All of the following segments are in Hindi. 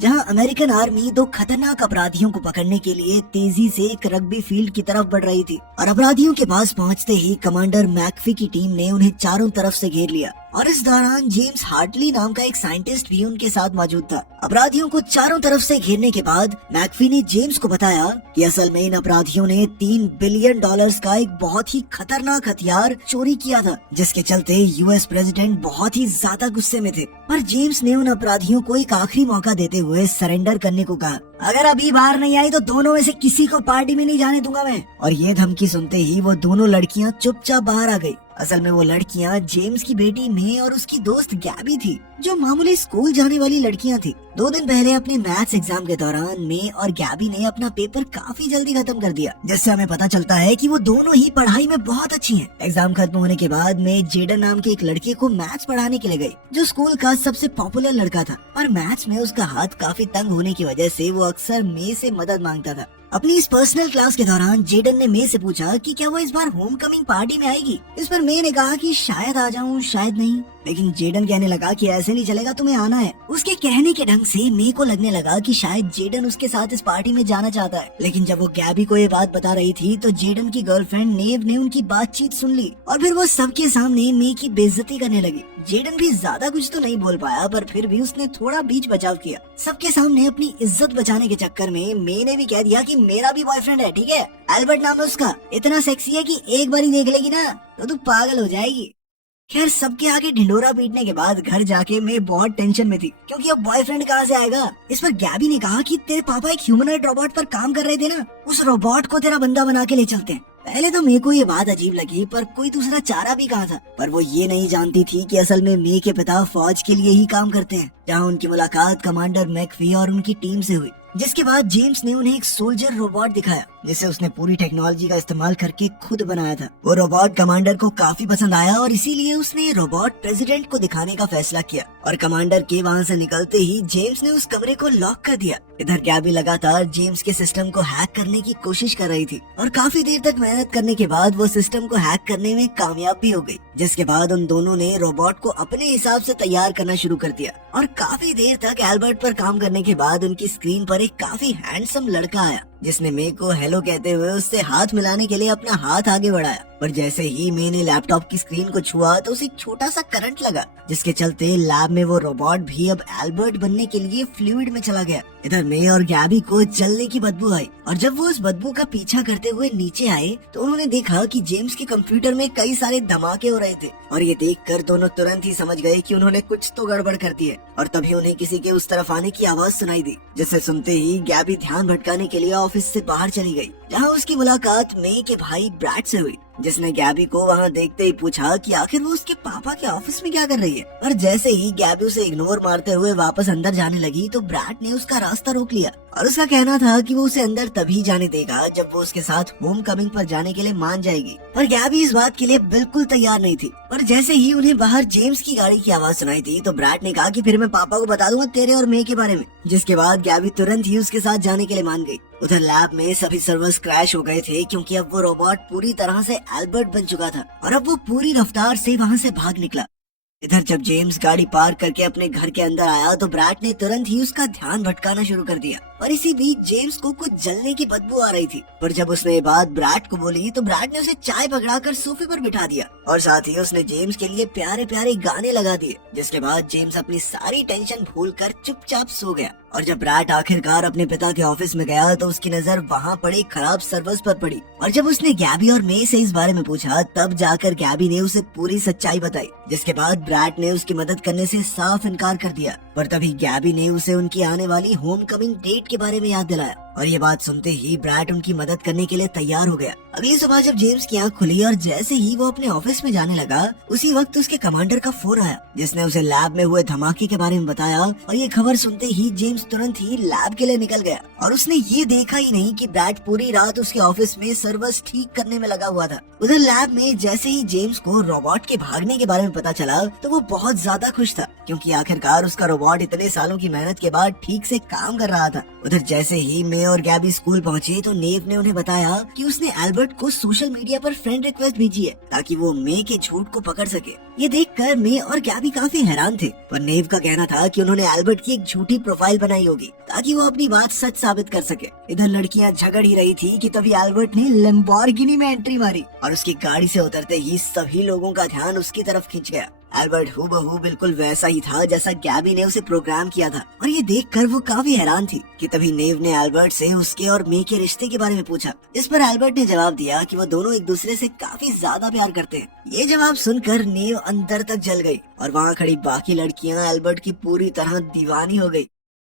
जहां अमेरिकन आर्मी दो खतरनाक अपराधियों को पकड़ने के लिए तेजी से एक रग्बी फील्ड की तरफ बढ़ रही थी और अपराधियों के पास पहुंचते ही कमांडर मैकफी की टीम ने उन्हें चारों तरफ से घेर लिया और इस दौरान जेम्स हार्टली नाम का एक साइंटिस्ट भी उनके साथ मौजूद था। अपराधियों को चारों तरफ से घेरने के बाद मैकफी ने जेम्स को बताया कि असल में इन अपराधियों ने $3 बिलियन का एक बहुत ही खतरनाक हथियार चोरी किया था, जिसके चलते यूएस प्रेसिडेंट बहुत ही ज्यादा गुस्से में थे। पर जेम्स ने उन अपराधियों को एक आखिरी मौका देते हुए सरेंडर करने को कहा। अगर अभी बाहर नहीं आई तो दोनों में से किसी को पार्टी में नहीं जाने दूंगा मैं। और ये धमकी सुनते ही वो दोनों लड़कियां चुपचाप बाहर आ गई। असल में वो लड़कियां जेम्स की बेटी मे और उसकी दोस्त गैबी थी, जो मामूली स्कूल जाने वाली लड़कियां थी। 2 दिन पहले अपने मैथ्स एग्जाम के दौरान मे और गैबी ने अपना पेपर काफी जल्दी खत्म कर दिया, जिससे हमें पता चलता है कि वो दोनों ही पढ़ाई में बहुत अच्छी हैं। एग्जाम खत्म होने के बाद मे जेडन नाम के एक लड़के को मैथ्स पढ़ाने के लिए गई, जो स्कूल का सबसे पॉपुलर लड़का था। पर मैथ्स में उसका हाथ काफी तंग होने की वजह से वो अक्सर मे से मदद मांगता था। अपनी इस पर्सनल क्लास के दौरान जेडन ने मे से पूछा कि क्या वो इस बार होम कमिंग पार्टी में आएगी। इस पर मे ने कहा कि शायद आ जाऊं शायद नहीं, लेकिन जेडन कहने लगा कि ऐसे नहीं चलेगा, तुम्हें आना है। उसके कहने के ढंग से मे को लगने लगा कि शायद जेडन उसके साथ इस पार्टी में जाना चाहता है। लेकिन जब वो गैबी को ये बात बता रही थी तो जेडन की गर्लफ्रेंड नेव ने उनकी बातचीत सुन ली और फिर वो सबके सामने मे की बेइज्जती करने लगी। जेडन भी ज्यादा कुछ तो नहीं बोल पाया, पर फिर भी उसने थोड़ा बीच बचाव किया। सबके सामने अपनी इज्जत बचाने के चक्कर में मे ने भी कह दिया कि मेरा भी बॉयफ्रेंड है, ठीक है, एल्बर्ट नाम है उसका, इतना सेक्सी है कि एक बार ही देख लेगी ना तो तू पागल हो जाएगी। खैर, सबके आगे ढिंडोरा पीटने के बाद घर जाके मैं बहुत टेंशन में थी, क्योंकि अब बॉयफ्रेंड कहाँ से आएगा। इस पर गैबी ने कहा कि तेरे पापा एक ह्यूमनॉइड रोबोट पर काम कर रहे थे ना, उस रोबोट को तेरा बंदा बना के ले चलते हैं। पहले तो मेरे को ये बात अजीब लगी, पर कोई दूसरा चारा भी कहाँ था। पर वो ये नहीं जानती थी कि असल में मे के पिता फौज के लिए ही काम करते हैं, जहाँ उनकी मुलाकात कमांडर मैकफी और उनकी टीम से हुई। जिसके बाद जेम्स ने उन्हें एक सोल्जर रोबोट दिखाया, जिसे उसने पूरी टेक्नोलॉजी का इस्तेमाल करके खुद बनाया था। वो रोबोट कमांडर को काफी पसंद आया और इसीलिए उसने ये रोबोट प्रेसिडेंट को दिखाने का फैसला किया। और कमांडर के वहाँ से निकलते ही जेम्स ने उस कमरे को लॉक कर दिया। इधर गैबी लगातार जेम्स के सिस्टम को हैक करने की कोशिश कर रही थी और काफी देर तक मेहनत करने के बाद वो सिस्टम को हैक करने में कामयाब भी हो गई। जिसके बाद उन दोनों ने रोबोट को अपने हिसाब से तैयार करना शुरू कर दिया और काफी देर तक एल्बर्ट पर काम करने के बाद उनकी स्क्रीन पर एक काफी हैंडसम लड़का आया, जिसने मे को हेलो कहते हुए उससे हाथ मिलाने के लिए अपना हाथ आगे बढ़ाया। पर जैसे ही मे ने लैपटॉप की स्क्रीन को छुआ तो उसे एक छोटा सा करंट लगा, जिसके चलते लैब में वो रोबोट भी अब एल्बर्ट बनने के लिए फ्लूइड में चला गया। इधर मे और गैबी को जलने की बदबू आई और जब वो उस बदबू का पीछा करते हुए नीचे आए तो उन्होंने देखा कि जेम्स के कंप्यूटर में कई सारे धमाके हो रहे थे और ये देखकर दोनों तुरंत ही समझ गए कि उन्होंने कुछ तो गड़बड़ कर दी है। और तभी उन्हें किसी के उस तरफ आने की आवाज सुनाई दी, जिसे सुनते ही गैबी ध्यान भटकाने के लिए ऑफिस से बाहर चली गई, जहाँ उसकी मुलाकात मे के भाई ब्रैड से हुई, जिसने गैबी को वहाँ देखते ही पूछा कि आखिर वो उसके पापा के ऑफिस में क्या कर रही है। और जैसे ही गैबी उसे इग्नोर मारते हुए वापस अंदर जाने लगी तो ब्रैड ने उसका रास्ता रोक लिया और उसका कहना था कि वो उसे अंदर तभी जाने देगा जब वो उसके साथ होम कमिंग पर जाने के लिए मान जाएगी। पर गैबी इस बात के लिए बिल्कुल तैयार नहीं थी। पर जैसे ही उन्हें बाहर जेम्स की गाड़ी की आवाज सुनाई थी तो ब्रैड ने कहा कि फिर मैं पापा को बता दूंगा तेरे और मे के बारे में। जिसके बाद गैबी तुरंत ही उसके साथ जाने के लिए मान गई। उधर लैब में सभी सर्वर्स क्रैश हो गए थे, क्योंकि अब वो रोबोट पूरी तरह से एल्बर्ट बन चुका था और अब वो पूरी रफ्तार से वहाँ से भाग निकला। इधर जब जेम्स गाड़ी पार्क करके अपने घर के अंदर आया तो ब्रैड ने तुरंत ही उसका ध्यान भटकाना शुरू कर दिया और इसी बीच जेम्स को कुछ जलने की बदबू आ रही थी। पर जब उसने ये बात ब्रैड को बोली तो ब्रैड ने उसे चाय पकड़ाकर सोफे पर बिठा दिया और साथ ही उसने जेम्स के लिए प्यारे प्यारे गाने लगा दिए। जिसके बाद जेम्स अपनी सारी टेंशन भूलकर चुपचाप सो गया। और जब ब्रैड आखिरकार अपने पिता के ऑफिस में गया तो उसकी नजर वहाँ पड़े खराब सर्वर्स पर पड़ी और जब उसने गैबी और मे से इस बारे में पूछा तब जाकर गैबी ने उसे पूरी सच्चाई बताई। जिसके बाद ब्रैड ने उसकी मदद करने से साफ इनकार कर दिया। पर तभी गैबी ने उसे उनकी आने वाली होम कमिंग डेट के बारे में याद दिलाया और ये बात सुनते ही ब्रैड उनकी मदद करने के लिए तैयार हो गया। अगली सुबह जब जेम्स की आंख खुली और जैसे ही वो अपने ऑफिस में जाने लगा उसी वक्त उसके कमांडर का फोन आया, जिसने उसे लैब में हुए धमाके के बारे में बताया। और ये खबर सुनते ही जेम्स तुरंत ही लैब के लिए निकल गया और उसने ये देखा ही नहीं कि ब्रैड पूरी रात उसके ऑफिस में सर्वर्स ठीक करने में लगा हुआ था। उधर लैब में जैसे ही जेम्स को रोबोट के भागने के बारे में पता चला तो वो बहुत ज्यादा खुश था, क्योंकि आखिरकार उसका रोबोट इतने सालों की मेहनत के बाद ठीक से काम कर रहा था। उधर जैसे ही मे और गैबी स्कूल पहुंचे तो नेव ने उन्हें बताया कि उसने एल्बर्ट को सोशल मीडिया पर फ्रेंड रिक्वेस्ट भेजी है ताकि वो मे के झूठ को पकड़ सके। ये देखकर मे और गैबी काफी हैरान थे, पर नेव का कहना था कि उन्होंने एल्बर्ट की एक झूठी प्रोफाइल बनाई होगी ताकि वो अपनी बात सच साबित कर सके। इधर लड़कियां झगड़ ही रही थी कि तभी एल्बर्ट ने लैम्बोर्गिनी में एंट्री मारी और उसकी गाड़ी से उतरते ही सभी लोगों का ध्यान उसकी तरफ खिंच गया। एल्बर्ट हूबहू बिल्कुल वैसा ही था जैसा गैबी ने उसे प्रोग्राम किया था और ये देखकर वो काफी हैरान थी कि तभी नेव ने एल्बर्ट से उसके और मे के रिश्ते के बारे में पूछा। इस पर एल्बर्ट ने जवाब दिया कि वो दोनों एक दूसरे से काफी ज्यादा प्यार करते हैं। ये जवाब सुनकर नेव अंदर तक जल गई और वहाँ खड़ी बाकी लड़कियाँ एल्बर्ट की पूरी तरह दीवानी हो गई।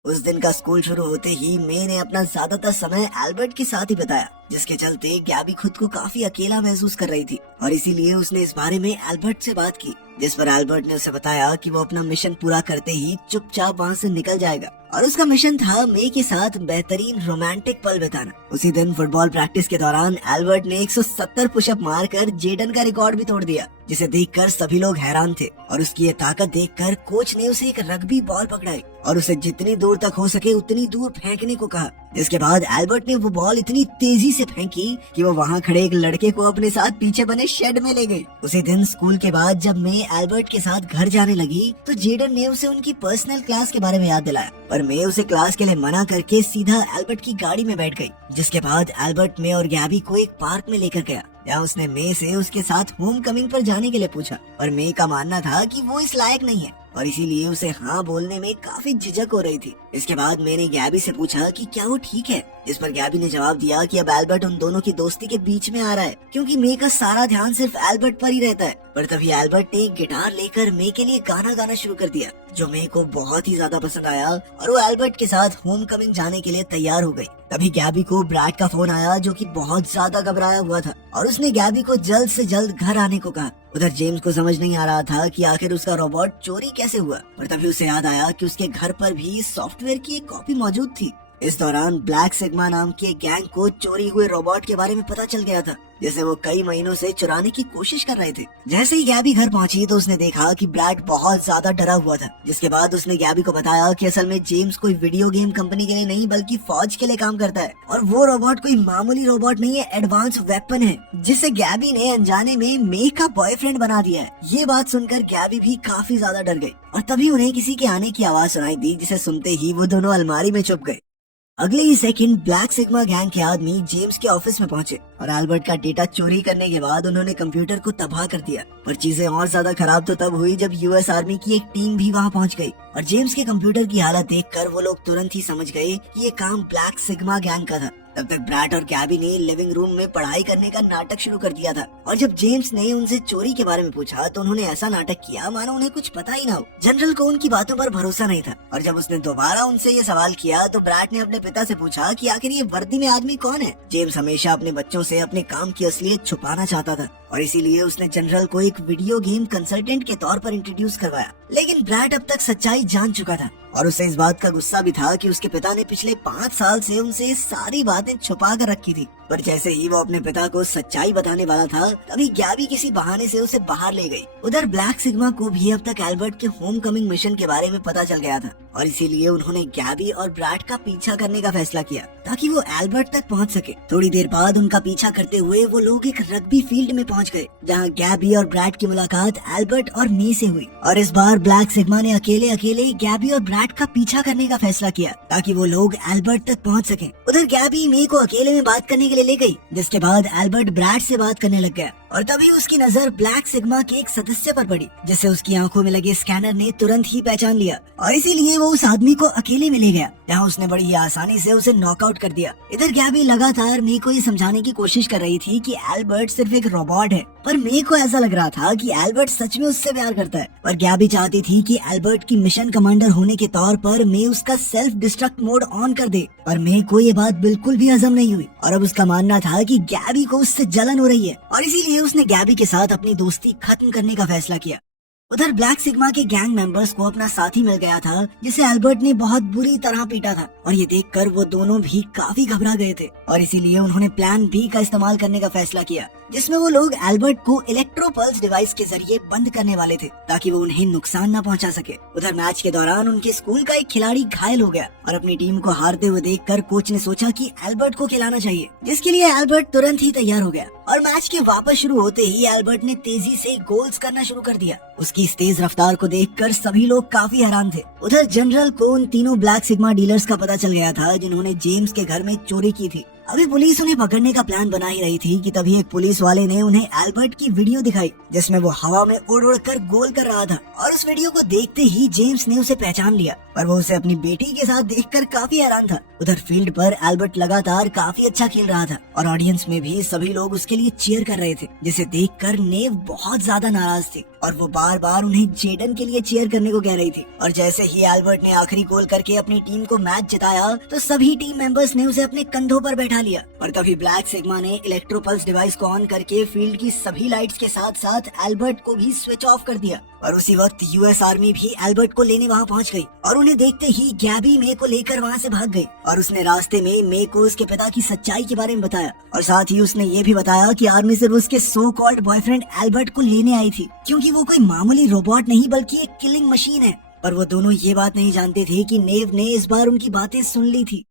उस दिन का स्कूल शुरू होते ही मे ने अपना ज्यादातर समय एल्बर्ट के साथ ही बिताया, जिसके चलते गैबी खुद को काफी अकेला महसूस कर रही थी और इसीलिए उसने इस बारे में एल्बर्ट से बात की, जिस पर एल्बर्ट ने उसे बताया कि वो अपना मिशन पूरा करते ही चुपचाप वहाँ से निकल जाएगा और उसका मिशन था मे के साथ बेहतरीन रोमांटिक पल बिताना। उसी दिन फुटबॉल प्रैक्टिस के दौरान एल्बर्ट ने 170 पुशअप मारकर जेडन का रिकॉर्ड भी तोड़ दिया, जिसे देखकर सभी लोग हैरान थे और उसकी ये ताकत देखकर कोच ने उसे एक रग्बी बॉल पकड़ाई और उसे जितनी दूर तक हो सके उतनी दूर फेंकने को कहा। जिसके बाद एल्बर्ट ने वो बॉल इतनी तेजी से फेंकी कि वो वहाँ खड़े एक लड़के को अपने साथ पीछे बने शेड में ले गई। उसी दिन स्कूल के बाद जब मे एल्बर्ट के साथ घर जाने लगी तो जेडन ने उसे उनकी पर्सनल क्लास के बारे में याद दिलाया, पर मे उसे क्लास के लिए मना करके सीधा एल्बर्ट की गाड़ी में बैठ गई। जिसके बाद एल्बर्ट मे और गैबी को एक पार्क में लेकर गया, जहाँ उसने मे से उसके साथ होम कमिंग पर जाने के लिए पूछा, और मे का मानना था कि वो इस लायक नहीं है और इसीलिए उसे हाँ बोलने में काफी झिझक हो रही थी। इसके बाद मैंने गैबी से पूछा कि क्या वो ठीक है, जिस पर गैबी ने जवाब दिया कि अब एल्बर्ट उन दोनों की दोस्ती के बीच में आ रहा है क्योंकि मे का सारा ध्यान सिर्फ एल्बर्ट पर ही रहता है। पर तभी एल्बर्ट ने गिटार लेकर मे के लिए गाना गाना शुरू कर दिया, जो मे को बहुत ही ज्यादा पसंद आया और वो एल्बर्ट के साथ होम कमिंग जाने के लिए तैयार हो गई। तभी गैबी को ब्रैड का फोन आया, जो कि बहुत ज्यादा घबराया हुआ था और उसने गैबी को जल्द से जल्द घर आने को कहा। उधर जेम्स को समझ नहीं आ रहा था कि आखिर उसका रोबोट चोरी कैसे हुआ, पर तभी उसे याद आया कि उसके घर पर भी इस सॉफ्टवेयर की एक कॉपी मौजूद थी। इस दौरान ब्लैक सिग्मा नाम के गैंग को चोरी हुए रोबोट के बारे में पता चल गया था, जिसे वो कई महीनों से चुराने की कोशिश कर रहे थे। जैसे ही गैबी घर पहुंची तो उसने देखा कि ब्रैड बहुत ज्यादा डरा हुआ था, जिसके बाद उसने गैबी को बताया कि असल में जेम्स कोई वीडियो गेम कंपनी के लिए नहीं बल्कि फौज के लिए काम करता है और वो रोबोट कोई मामूली रोबोट नहीं है, एडवांस वेपन है जिसे गैबी ने अनजाने में मे का बॉयफ्रेंड बना दिया है। ये बात सुनकर गैबी भी काफी ज्यादा डर गई और तभी उन्हें किसी के आने की आवाज सुनाई दी, जिसे सुनते ही वो दोनों अलमारी में छुप गए। अगले ही सेकंड ब्लैक सिग्मा गैंग के आदमी जेम्स के ऑफिस में पहुंचे और एल्बर्ट का डेटा चोरी करने के बाद उन्होंने कंप्यूटर को तबाह कर दिया। पर चीजें और ज्यादा खराब तो तब हुई जब यूएस आर्मी की एक टीम भी वहां पहुंच गई और जेम्स के कंप्यूटर की हालत देखकर वो लोग तुरंत ही समझ गए कि ये काम ब्लैक सिग्मा गैंग का था। तब तक ब्रैड और गैबी ने लिविंग रूम में पढ़ाई करने का नाटक शुरू कर दिया था और जब जेम्स ने उनसे चोरी के बारे में पूछा तो उन्होंने ऐसा नाटक किया मानो उन्हें कुछ पता ही ना हो। जनरल को उनकी बातों पर भरोसा नहीं था और जब उसने दोबारा उनसे ये सवाल किया तो ब्रैड ने अपने पिता से पूछा कि आखिर ये वर्दी में आदमी कौन है। जेम्स हमेशा अपने बच्चों से अपने काम की असलियत छुपाना चाहता था और इसीलिए उसने जनरल को एक वीडियो गेम कंसल्टेंट के तौर पर इंट्रोड्यूस करवाया। लेकिन ब्रैड अब तक सच्चाई जान चुका था और उसे इस बात का गुस्सा भी था कि उसके पिता ने पिछले 5 साल से उनसे ये सारी बातें छुपा कर रखी थी। पर जैसे ही वो अपने पिता को सच्चाई बताने वाला था तभी गैबी किसी बहाने से उसे बाहर ले गई। उधर ब्लैक सिग्मा को भी अब तक एल्बर्ट के होम कमिंग मिशन के बारे में पता चल गया था और इसीलिए उन्होंने गैबी और ब्रैड का पीछा करने का फैसला किया ताकि वो एल्बर्ट तक पहुंच सके। थोड़ी देर बाद उनका पीछा करते हुए वो लोग एक रग्बी फील्ड में पहुंच गए, जहां गैबी और ब्रैड की मुलाकात एल्बर्ट और मे से हुई और इस बार ब्लैक सिग्मा ने अकेले अकेले गैबी और ब्रैड का पीछा करने का फैसला किया ताकि वो लोग एल्बर्ट तक पहुंच सके। उधर गैबी मे को अकेले में बात करने के लिए ले गई, जिसके बाद एल्बर्ट ब्रैड से बात करने लग गया और तभी उसकी नजर ब्लैक सिग्मा के एक सदस्य पर पड़ी, जिसे उसकी आंखों में लगे स्कैनर ने तुरंत ही पहचान लिया और इसीलिए वो उस आदमी को अकेले में ले गया, जहां उसने बड़ी ही आसानी से उसे नॉकआउट कर दिया। इधर गैबी लगातार मे को ये समझाने की कोशिश कर रही थी कि एल्बर्ट सिर्फ एक रोबोट है, पर मे को ऐसा लग रहा था कि एल्बर्ट सच में उससे प्यार करता है। पर गैबी चाहती थी कि एल्बर्ट की मिशन कमांडर होने के तौर पर मे उसका सेल्फ डिस्ट्रक्ट मोड ऑन कर दे, पर मे को ये बात बिल्कुल भी हजम नहीं हुई और अब उसका मानना था कि गैबी को उससे जलन हो रही है और इसीलिए उसने गैबी के साथ अपनी दोस्ती खत्म करने का फैसला किया। उधर ब्लैक सिग्मा के गैंग मेंबर्स को अपना साथी मिल गया था, जिसे एल्बर्ट ने बहुत बुरी तरह पीटा था और ये देखकर वो दोनों भी काफी घबरा गए थे और इसीलिए उन्होंने प्लान बी का इस्तेमाल करने का फैसला किया, जिसमें वो लोग एल्बर्ट को इलेक्ट्रोपल्स डिवाइस के जरिए बंद करने वाले थे ताकि वो उन्हें नुकसान न पहुंचा सके। उधर मैच के दौरान उनके स्कूल का एक खिलाड़ी घायल हो गया और अपनी टीम को हारते हुए देखकर कोच ने सोचा कि एल्बर्ट को खिलाना चाहिए, जिसके लिए एल्बर्ट तुरंत ही तैयार हो गया और मैच के वापस शुरू होते ही एल्बर्ट ने तेजी से गोल्स करना शुरू कर दिया। उसकी इस तेज रफ्तार को देखकर सभी लोग काफी हैरान थे। उधर जनरल को उन तीनों ब्लैक सिग्मा डीलर्स का पता चल गया था जिन्होंने जेम्स के घर में चोरी की थी। अभी पुलिस उन्हें पकड़ने का प्लान बना ही रही थी कि तभी एक पुलिस वाले ने उन्हें एल्बर्ट की वीडियो दिखाई जिसमें वो हवा में उड़ उड़ कर गोल कर रहा था और उस वीडियो को देखते ही जेम्स ने उसे पहचान लिया, पर वो उसे अपनी बेटी के साथ देखकर काफी हैरान था। उधर फील्ड पर एल्बर्ट लगातार काफी अच्छा खेल रहा था और ऑडियंस में भी सभी लोग उसके लिए चीयर कर रहे थे, जिसे देखकर नेव बहुत ज्यादा नाराज थी और वो बार बार उन्हें जेडन के लिए चीयर करने को कह रही थी। और जैसे ही एल्बर्ट ने आखिरी गोल करके अपनी टीम को मैच जिताया तो सभी टीम मेंबर्स ने उसे अपने कंधों पर बैठा लिया और तभी ब्लैक सिग्मा ने इलेक्ट्रोपल्स डिवाइस को ऑन करके फील्ड की सभी लाइट्स के साथ साथ एल्बर्ट को भी स्विच ऑफ कर दिया। और उसी वक्त यूएस आर्मी भी एल्बर्ट को लेने वहाँ पहुँच गई और उन्हें देखते ही गैबी मे को लेकर वहाँ से भाग गई और उसने रास्ते में मे को उसके पिता की सच्चाई के बारे में बताया और साथ ही उसने ये भी बताया कि आर्मी सिर्फ उसके सो कॉल्ड बॉयफ्रेंड एल्बर्ट को लेने आई थी क्योंकि वो कोई मामूली रोबोट नहीं बल्कि एक किलिंग मशीन है। पर वो दोनों ये बात नहीं जानते थे कि नेव ने इस बार उनकी बातें सुन ली थी।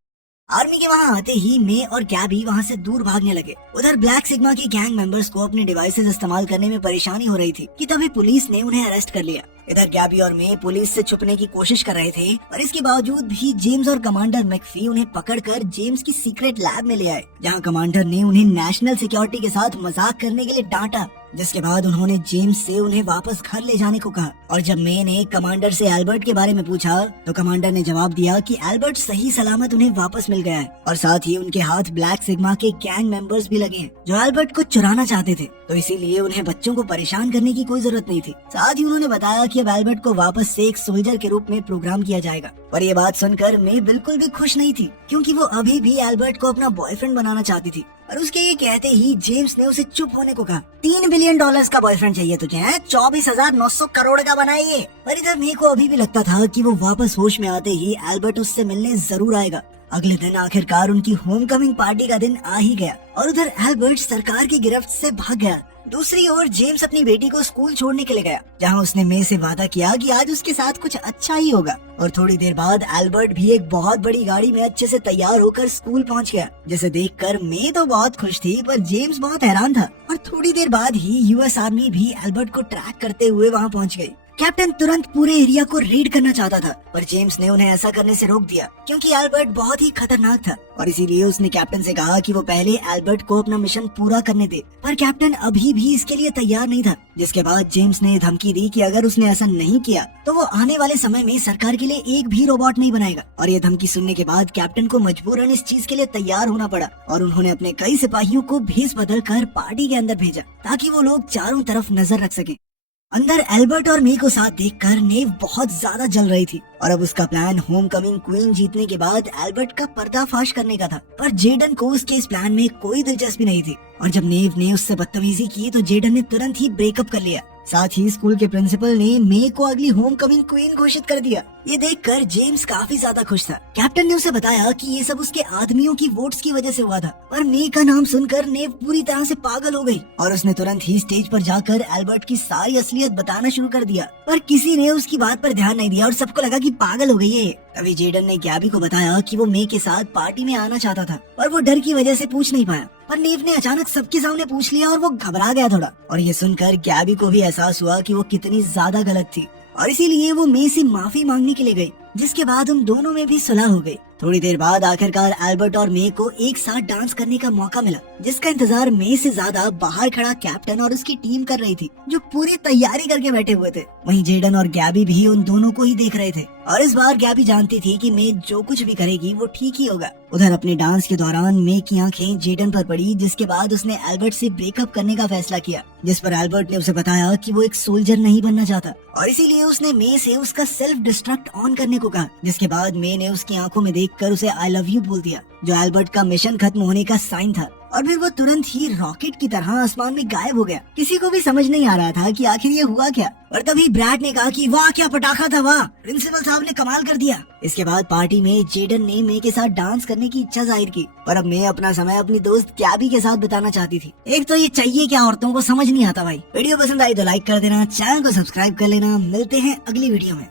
आर्मी के वहाँ आते ही मे और गैबी वहाँ से दूर भागने लगे। उधर ब्लैक सिग्मा के गैंग मेंबर्स को अपने डिवाइसेस इस्तेमाल करने में परेशानी हो रही थी कि तभी पुलिस ने उन्हें अरेस्ट कर लिया। इधर गैबी और मे पुलिस से छुपने की कोशिश कर रहे थे और इसके बावजूद भी जेम्स और कमांडर मैकफी उन्हें पकड़कर जेम्स की सीक्रेट लैब में ले आए, जहां कमांडर ने उन्हें नेशनल सिक्योरिटी के साथ मजाक करने के लिए डांटा, जिसके बाद उन्होंने जेम्स से उन्हें वापस घर ले जाने को कहा। और जब मे ने कमांडर से एल्बर्ट के बारे में पूछा तो कमांडर ने जवाब दिया कि एल्बर्ट सही सलामत उन्हें वापस मिल गया है और साथ ही उनके हाथ ब्लैक सिग्मा के गैंग मेंबर्स भी लगे हैं जो एल्बर्ट को चुराना चाहते थे, तो इसीलिए उन्हें बच्चों को परेशान करने की कोई जरूरत नहीं थी। साथ ही उन्होंने बताया कि अब एल्बर्ट को वापस से एक सोल्जर के रूप में प्रोग्राम किया जाएगा। पर ये बात सुनकर मे बिल्कुल भी खुश नहीं थी क्योंकि वो अभी भी एल्बर्ट को अपना बॉयफ्रेंड बनाना चाहती थी और उसके ये कहते ही जेम्स ने उसे चुप होने को कहा। $3 बिलियन का बॉयफ्रेंड चाहिए तुझे? 24,900 करोड़ का बनाइए। पर इधर मे को अभी भी लगता था कि वो वापस होश में आते ही एल्बर्ट उससे मिलने जरूर आएगा। अगले दिन आखिरकार उनकी होमकमिंग पार्टी का दिन आ ही गया और उधर एल्बर्ट सरकार की गिरफ्त से भाग गया। दूसरी ओर जेम्स अपनी बेटी को स्कूल छोड़ने के लिए गया, जहां उसने मे से वादा किया कि आज उसके साथ कुछ अच्छा ही होगा। और थोड़ी देर बाद एल्बर्ट भी एक बहुत बड़ी गाड़ी में अच्छे से तैयार होकर स्कूल पहुंच गया, जिसे देखकर मे तो बहुत खुश थी पर जेम्स बहुत हैरान था। और थोड़ी देर बाद ही यूएस आर्मी भी एल्बर्ट को ट्रैक करते हुए वहां पहुंच गई। कैप्टन तुरंत पूरे एरिया को रेड करना चाहता था पर जेम्स ने उन्हें ऐसा करने से रोक दिया क्योंकि एल्बर्ट बहुत ही खतरनाक था और इसीलिए उसने कैप्टन से कहा कि वो पहले एल्बर्ट को अपना मिशन पूरा करने दे। पर कैप्टन अभी भी इसके लिए तैयार नहीं था, जिसके बाद जेम्स ने धमकी दी कि अगर उसने ऐसा नहीं किया तो वो आने वाले समय में सरकार के लिए एक भी रोबोट नहीं बनाएगा। और ये धमकी सुनने के बाद कैप्टन को मजबूरन इस चीज के लिए तैयार होना पड़ा और उन्होंने अपने कई सिपाहियों को भेस बदल कर पार्टी के अंदर भेजा ताकि वो लोग चारों तरफ नजर रख सके। अंदर एल्बर्ट और मे को साथ देखकर नेव बहुत ज्यादा जल रही थी और अब उसका प्लान होमकमिंग क्वीन जीतने के बाद एल्बर्ट का पर्दाफाश करने का था। पर जेडन को उसके इस प्लान में कोई दिलचस्पी नहीं थी और जब नेव ने उससे बदतमीजी की तो जेडन ने तुरंत ही ब्रेकअप कर लिया। साथ ही स्कूल के प्रिंसिपल ने मे को अगली होमकमिंग क्वीन घोषित कर दिया। ये देखकर जेम्स काफी ज्यादा खुश था। कैप्टन ने उसे बताया कि ये सब उसके आदमियों की वोट्स की वजह से हुआ था। पर मे का नाम सुनकर नेव पूरी तरह से पागल हो गई और उसने तुरंत ही स्टेज पर जाकर एल्बर्ट की सारी असलियत बताना शुरू कर दिया। पर किसी ने उसकी बात पर ध्यान नहीं दिया और सबको लगा कि पागल हो गई है। तभी जेडन ने गैबी को बताया कि वो मे के साथ पार्टी में आना चाहता था पर वो डर की वजह से पूछ नहीं पाया। पर नेव ने अचानक सबके सामने पूछ लिया और वो घबरा गया थोड़ा। और ये सुनकर गैबी को भी एहसास हुआ कि वो कितनी ज्यादा गलत थी और इसीलिए वो मे से माफी मांगने के लिए गई, जिसके बाद उन दोनों में भी सुलह हो गई। थोड़ी देर बाद आखिरकार एल्बर्ट और मे को एक साथ डांस करने का मौका मिला, जिसका इंतजार मे से ज्यादा बाहर खड़ा कैप्टन और उसकी टीम कर रही थी जो पूरी तैयारी करके बैठे हुए थे। वहीं जेडन और गैबी भी उन दोनों को ही देख रहे थे और इस बार गैबी जानती थी कि मे जो कुछ भी करेगी वो ठीक ही होगा। उधर अपने डांस के दौरान मे की आंखें जेडन पर पड़ी, जिसके बाद उसने एल्बर्ट से ब्रेकअप करने का फैसला किया, जिस पर एल्बर्ट ने उसे बताया कि वो एक सोल्जर नहीं बनना चाहता और इसीलिए उसने मे से उसका सेल्फ डिस्ट्रक्ट ऑन करने को कहा, जिसके बाद मे ने उसकी आंखों में देखकर उसे आई लव यू बोल दिया, जो एल्बर्ट का मिशन खत्म होने का साइन था। और फिर वो तुरंत ही रॉकेट की तरह आसमान में गायब हो गया। किसी को भी समझ नहीं आ रहा था कि आखिर ये हुआ क्या। और तभी ब्रैड ने कहा कि वाह क्या पटाखा था, वाह प्रिंसिपल साहब ने कमाल कर दिया। इसके बाद पार्टी में जेडन ने मे के साथ डांस करने की इच्छा जाहिर की, पर अब मे अपना समय अपनी दोस्त गैबी के साथ बिताना चाहती थी। एक तो ये चाहिए क्या औरतों को समझ नहीं आता भाई। वीडियो पसंद आई तो लाइक कर देना, चैनल को सब्सक्राइब कर लेना। मिलते हैं अगली वीडियो में।